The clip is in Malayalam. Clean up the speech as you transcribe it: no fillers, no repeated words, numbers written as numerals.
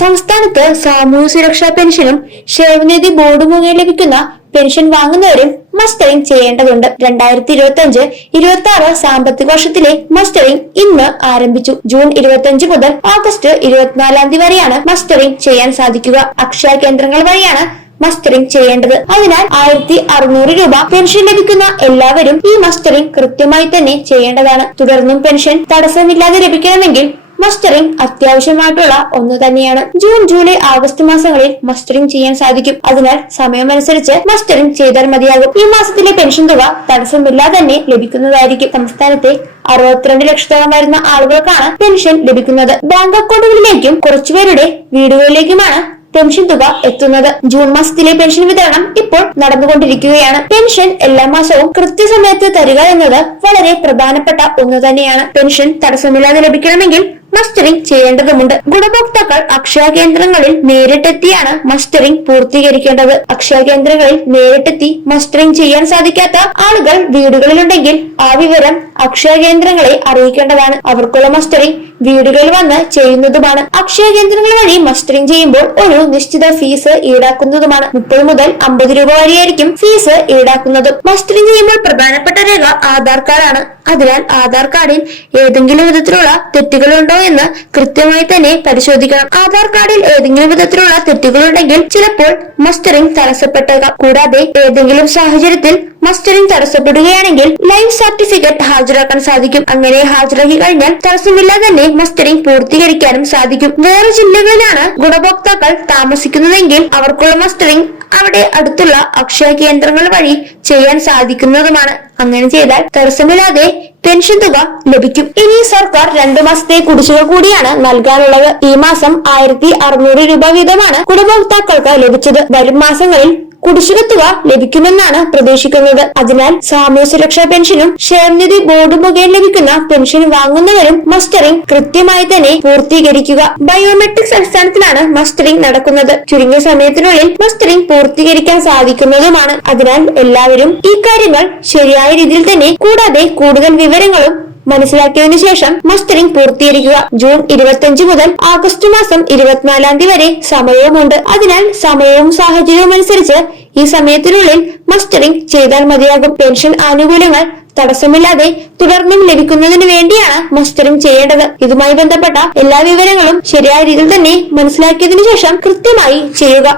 സംസ്ഥാനത്ത് സാമൂഹ്യ സുരക്ഷാ പെൻഷനും ക്ഷേമനിധി ബോർഡ് മുഖേന ലഭിക്കുന്ന പെൻഷൻ വാങ്ങുന്നവരും മസ്റ്ററിംഗ് ചെയ്യേണ്ടതുണ്ട്. 2025-26 സാമ്പത്തിക വർഷത്തിലെ മസ്റ്ററിംഗ് ഇന്ന് ആരംഭിച്ചു. ജൂൺ 25 മുതൽ ഓഗസ്റ്റ് 24 വരെയാണ് മസ്റ്ററിംഗ് ചെയ്യാൻ സാധിക്കുക. അക്ഷയ കേന്ദ്രങ്ങൾ വഴിയാണ് മസ്റ്ററിംഗ് ചെയ്യേണ്ടത്. അതിനാൽ 1600 രൂപ പെൻഷൻ ലഭിക്കുന്ന എല്ലാവരും ഈ മസ്റ്ററിംഗ് കൃത്യമായി തന്നെ ചെയ്യേണ്ടതാണ്. തുടർന്നും പെൻഷൻ തടസ്സമില്ലാതെ ലഭിക്കണമെങ്കിൽ മസ്റ്ററിംഗ് അത്യാവശ്യമായിട്ടുള്ള ഒന്ന് തന്നെയാണ്. ജൂൺ, ജൂലൈ, ആഗസ്റ്റ് മാസങ്ങളിൽ മസ്റ്ററിംഗ് ചെയ്യാൻ സാധിക്കും. അതിനാൽ സമയമനുസരിച്ച് മസ്റ്ററിംഗ് ചെയ്താൽ മതിയാകും. ഈ മാസത്തിലെ പെൻഷൻ തുക തടസ്സമില്ലാതെ തന്നെ ലഭിക്കുന്നതായിരിക്കും. സംസ്ഥാനത്തെ 62 ലക്ഷത്തോളം വരുന്ന ആളുകൾക്കാണ് പെൻഷൻ ലഭിക്കുന്നത്. ബാങ്ക് അക്കൗണ്ടുകളിലേക്കും കുറച്ചുപേരുടെ വീടുകളിലേക്കുമാണ് പെൻഷൻ തുക എത്തുന്നത്. ജൂൺ മാസത്തിലെ പെൻഷൻ വിതരണം ഇപ്പോൾ നടന്നുകൊണ്ടിരിക്കുകയാണ്. പെൻഷൻ എല്ലാ മാസവും കൃത്യസമയത്ത് തരിക എന്നത് വളരെ പ്രധാനപ്പെട്ട ഒന്ന് തന്നെയാണ്. പെൻഷൻ തടസ്സമില്ലാതെ ലഭിക്കണമെങ്കിൽ മസ്റ്ററിംഗ് ചെയ്യേണ്ടതുണ്ട്. ഗുണഭോക്താക്കൾ അക്ഷയ കേന്ദ്രങ്ങളിൽ നേരിട്ടെത്തിയാണ് മസ്റ്ററിംഗ് പൂർത്തീകരിക്കേണ്ടത്. അക്ഷയ കേന്ദ്രങ്ങളിൽ നേരിട്ടെത്തി മസ്റ്ററിംഗ് ചെയ്യാൻ സാധിക്കാത്ത ആളുകൾ വീടുകളിലുണ്ടെങ്കിൽ ആ വിവരം അക്ഷയ കേന്ദ്രങ്ങളെ അറിയിക്കേണ്ടതാണ്. അവർക്കുള്ള മസ്റ്ററിംഗ് വീടുകളിൽ വന്ന് ചെയ്യുന്നതുമാണ്. അക്ഷയ കേന്ദ്രങ്ങൾ വഴി മസ്റ്ററിംഗ് ചെയ്യുമ്പോൾ ഒരു നിശ്ചിത ഫീസ് ഈടാക്കുന്നതുമാണ്. 30 മുതൽ 50 രൂപ വരെയായിരിക്കും ഫീസ് ഈടാക്കുന്നത്. മസ്റ്ററിംഗ് ചെയ്യുമ്പോൾ പ്രധാനപ്പെട്ട രേഖ ആധാർ കാർഡാണ്. അതിനാൽ ആധാർ കാർഡിൽ ഏതെങ്കിലും വിധത്തിലുള്ള തെറ്റുകളുണ്ടോ എന്ന് കൃത്യമായി തന്നെ പരിശോധിക്കണം. ആധാർ കാർഡിൽ ഏതെങ്കിലും വിധത്തിലുള്ള തെറ്റുകളുണ്ടെങ്കിൽ ചിലപ്പോൾ മസ്റ്ററിംഗ് തടസ്സപ്പെട്ടേക്കാം. കൂടാതെ ഏതെങ്കിലും സാഹചര്യത്തിൽ മസ്റ്ററിംഗ് തടസ്സപ്പെടുകയാണെങ്കിൽ ലൈവ് സർട്ടിഫിക്കറ്റ് ഹാജരാക്കാൻ സാധിക്കും. അങ്ങനെ ഹാജരാക്കി കഴിഞ്ഞാൽ തടസ്സമില്ലാതെ തന്നെ മസ്റ്ററിംഗ് പൂർത്തീകരിക്കാനും സാധിക്കും. വേറെ ജില്ലകളിലാണ് ഗുണഭോക്താക്കൾ താമസിക്കുന്നതെങ്കിൽ അവർക്കുള്ള മസ്റ്ററിംഗ് അവിടെ അടുത്തുള്ള അക്ഷയ കേന്ദ്രങ്ങൾ വഴി ചെയ്യാൻ സാധിക്കുന്നതുമാണ്. അങ്ങനെ ചെയ്താൽ തടസ്സമില്ലാതെ പെൻഷൻ തുക ലഭിക്കും. ഇനി സർക്കാർ 2 മാസത്തെ കുടിശ്ശിക കൂടിയാണ് നൽകാനുള്ളത്. ഈ മാസം 1600 രൂപ വീതമാണ് ഗുണഭോക്താക്കൾക്ക് ലഭിച്ചത്. വരും മാസങ്ങളിൽ കുടിശ്ശിക തുക ലഭിക്കുമെന്നാണ് പ്രതീക്ഷിക്കുന്നത്. അതിനാൽ സാമൂഹ്യ സുരക്ഷാ പെൻഷനും ക്ഷേമനിധി ബോർഡ് മുഖേന ലഭിക്കുന്ന പെൻഷൻ വാങ്ങുന്നവരും മസ്റ്ററിംഗ് കൃത്യമായി തന്നെ പൂർത്തീകരിക്കുക. ബയോമെട്രിക്സ് അടിസ്ഥാനത്തിലാണ് മസ്റ്ററിംഗ് നടക്കുന്നത്. ചുരുങ്ങിയ സമയത്തിനുള്ളിൽ മസ്റ്ററിംഗ് പൂർത്തീകരിക്കാൻ സാധിക്കുന്നതുമാണ്. അതിനാൽ എല്ലാവരും ഈ കാര്യങ്ങൾ ശരിയായ രീതിയിൽ തന്നെ കൂടാതെ കൂടുതൽ വിവരങ്ങളും മനസ്സിലാക്കിയതിനു ശേഷം മസ്റ്ററിംഗ് പൂർത്തീകരിക്കുക. ജൂൺ 25 മുതൽ ആഗസ്റ്റ് മാസം 24 വരെ സമയവുമുണ്ട്. അതിനാൽ സമയവും സാഹചര്യവും അനുസരിച്ച് ഈ സമയത്തിനുള്ളിൽ മസ്റ്ററിംഗ് ചെയ്താൽ മതിയാകും. പെൻഷൻ ആനുകൂല്യങ്ങൾ തടസ്സമില്ലാതെ തുടർന്നും ലഭിക്കുന്നതിന് വേണ്ടിയാണ് മസ്റ്ററിംഗ് ചെയ്യേണ്ടത്. ഇതുമായി ബന്ധപ്പെട്ട എല്ലാ വിവരങ്ങളും ശരിയായ രീതിയിൽ തന്നെ മനസ്സിലാക്കിയതിനു ശേഷം കൃത്യമായി ചെയ്യുക.